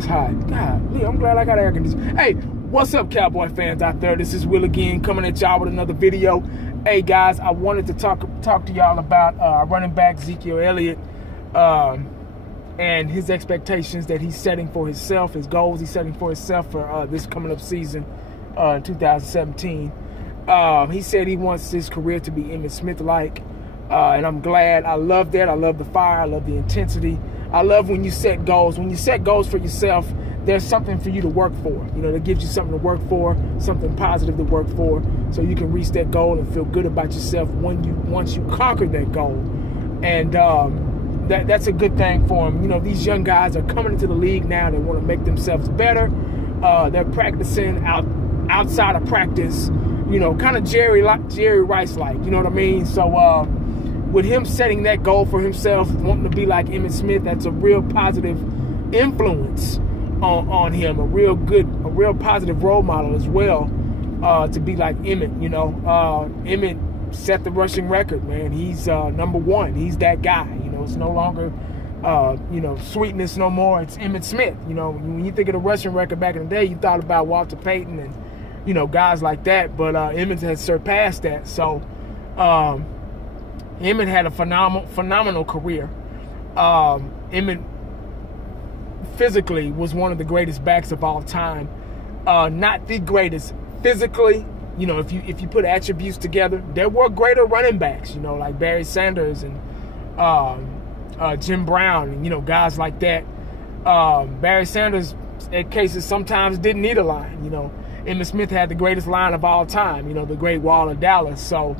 it's hot. God, I'm glad I got air conditioning. Hey, what's up, Cowboy fans out there? This is Will again, coming at y'all with another video. Hey, guys, I wanted to talk to y'all about running back Ezekiel Elliott and his expectations that he's setting for himself, his goals he's setting for himself for this coming up season, 2017. He said he wants his career to be Emmitt Smith-like, and I'm glad. I love that. I love the fire. I love the intensity. I love when you set goals. When you set goals for yourself, there's something for you to work for. You know, that gives you something to work for, something positive to work for, so you can reach that goal and feel good about yourself once you conquer that goal. And that's a good thing for him. You know, these young guys are coming into the league now. They want to make themselves better. They're practicing outside of practice. You know, kind of Jerry Rice-like. You know what I mean? So with him setting that goal for himself, wanting to be like Emmitt Smith, that's a real positive influence on him, a real positive role model as well, to be like Emmitt. You know, Emmitt set the rushing record, man. He's #1. He's that guy. You know, it's no longer you know, Sweetness no more. It's Emmitt Smith. You know, when you think of the rushing record back in the day, you thought about Walter Payton and, you know, guys like that. But Emmitt has surpassed that. So Emmitt had a phenomenal career. Emmitt physically was one of the greatest backs of all time. Not the greatest physically. You know, if you put attributes together, there were greater running backs. You know, like Barry Sanders and Jim Brown, and, you know, guys like that. Barry Sanders, at cases, sometimes didn't need a line. You know, Emmitt Smith had the greatest line of all time. You know, the Great Wall of Dallas. So,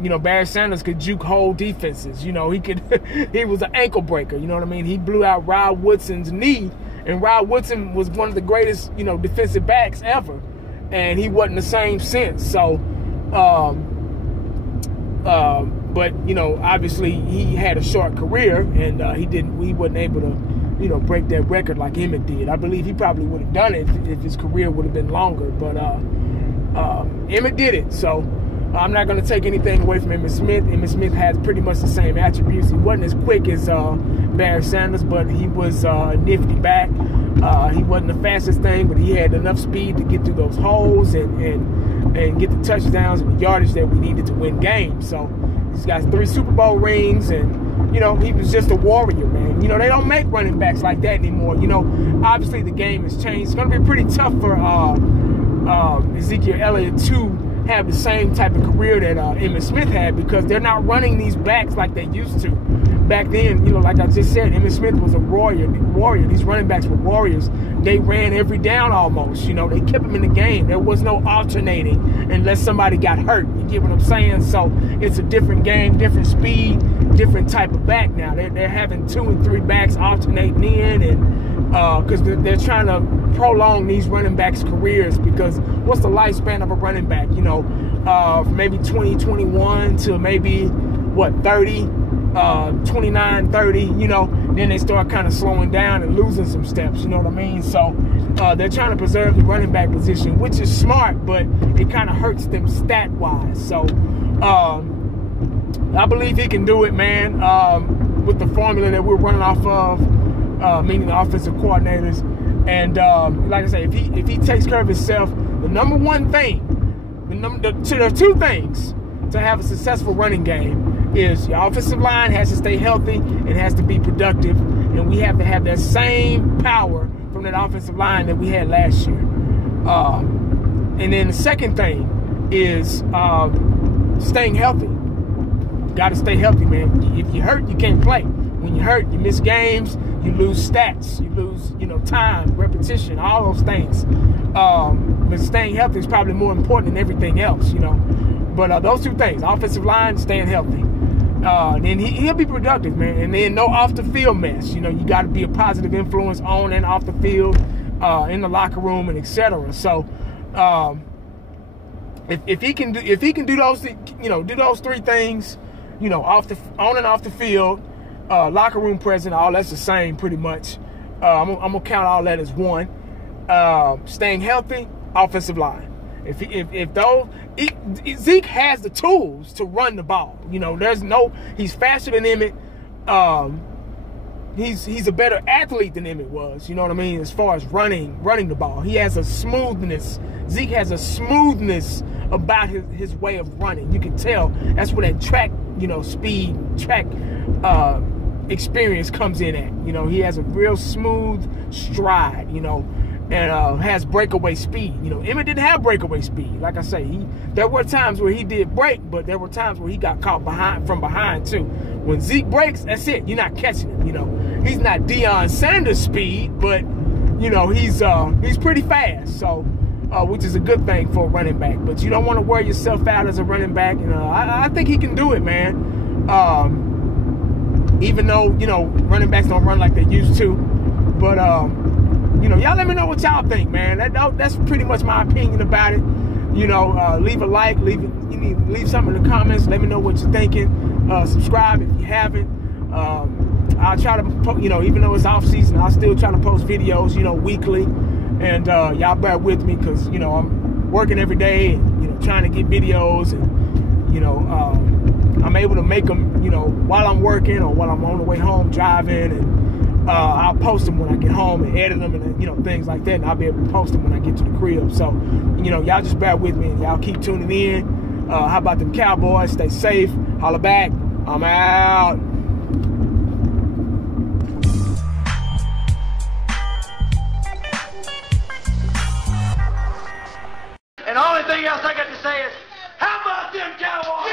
you know, Barry Sanders could juke whole defenses. You know, he was an ankle breaker. You know what I mean? He blew out Rod Woodson's knee, and Rod Woodson was one of the greatest, you know, defensive backs ever, and he wasn't the same since. So, but, you know, obviously he had a short career, and he wasn't able to, you know, break that record like Emmitt did. I believe he probably would have done it if his career would have been longer, but Emmitt did it. So I'm not going to take anything away from Emmitt Smith. Emmitt Smith has pretty much the same attributes. He wasn't as quick as Barry Sanders, but he was a nifty back. He wasn't the fastest thing, but he had enough speed to get through those holes and get the touchdowns and the yardage that we needed to win games. So he's got 3 Super Bowl rings, and, you know, he was just a warrior, man. You know, they don't make running backs like that anymore. You know, obviously the game has changed. It's going to be pretty tough for Ezekiel Elliott to have the same type of career that Emmitt Smith had, because they're not running these backs like they used to. Back then, you know, like I just said, Emmitt Smith was a warrior. These running backs were warriors. They ran every down almost. You know, they kept them in the game. There was no alternating unless somebody got hurt. You get what I'm saying? So it's a different game, different speed, different type of back now. They're having 2 and 3 backs alternating in, and because they're trying to prolong these running backs' careers, because what's the lifespan of a running back? You know, maybe 20, 21 to maybe, what, 30, 29, 30, you know, then they start kind of slowing down and losing some steps, you know what I mean? So they're trying to preserve the running back position, which is smart, but it kind of hurts them stat-wise. So I believe he can do it, man, with the formula that we're running off of, meaning the offensive coordinators. And like I say, if he takes care of himself, the #1 thing, there are 2 things to have a successful running game is your offensive line has to stay healthy and has to be productive, and we have to have that same power from that offensive line that we had last year. And then the second thing is staying healthy. Got to stay healthy, man. If you're hurt, you can't play. When you're hurt, you miss games, you lose stats, you lose, you know, time, repetition, all those things. But staying healthy is probably more important than everything else, you know. But those 2 things, offensive line, staying healthy. Then he'll be productive, man. And then no off-the-field mess. You know, you got to be a positive influence on and off the field, in the locker room, and etc. So, if he can do those, you know, do those 3 things, you know, on and off the field, locker room presence, all that's the same pretty much. I'm gonna count all that as one. Staying healthy, offensive line. Zeke has the tools to run the ball. You know, he's faster than Emmitt. he's a better athlete than Emmitt was. You know what I mean? As far as running the ball, he has a smoothness. Zeke has a smoothness about his way of running. You can tell that's where that track, speed, track experience comes in at. He has a real smooth stride, and has breakaway speed. Emmitt didn't have breakaway speed. Like I say, there were times where he did break, but there were times where he got caught from behind too. When Zeke breaks, that's it. You're not catching him. He's not Deion Sanders speed, but he's pretty fast. So, which is a good thing for a running back. But you don't want to wear yourself out as a running back. I think he can do it, man. Even though running backs don't run like they used to, but y'all let me know what y'all think, man. That's pretty much my opinion about it. Leave a like, leave something in the comments. Let me know what you're thinking. Subscribe if you haven't. I'll try to, even though it's off season, I'll still try to post videos, weekly. And y'all bear with me because I'm working every day, and, trying to get videos, and I'm able to make them, while I'm working or while I'm on the way home driving, and I'll post them when I get home and edit them and things like that, and I'll be able to post them when I get to the crib. So y'all just bear with me and y'all keep tuning in. How about them Cowboys? Stay safe. Holla back. I'm out. And the only thing else I got to say is, how about them Cowboys?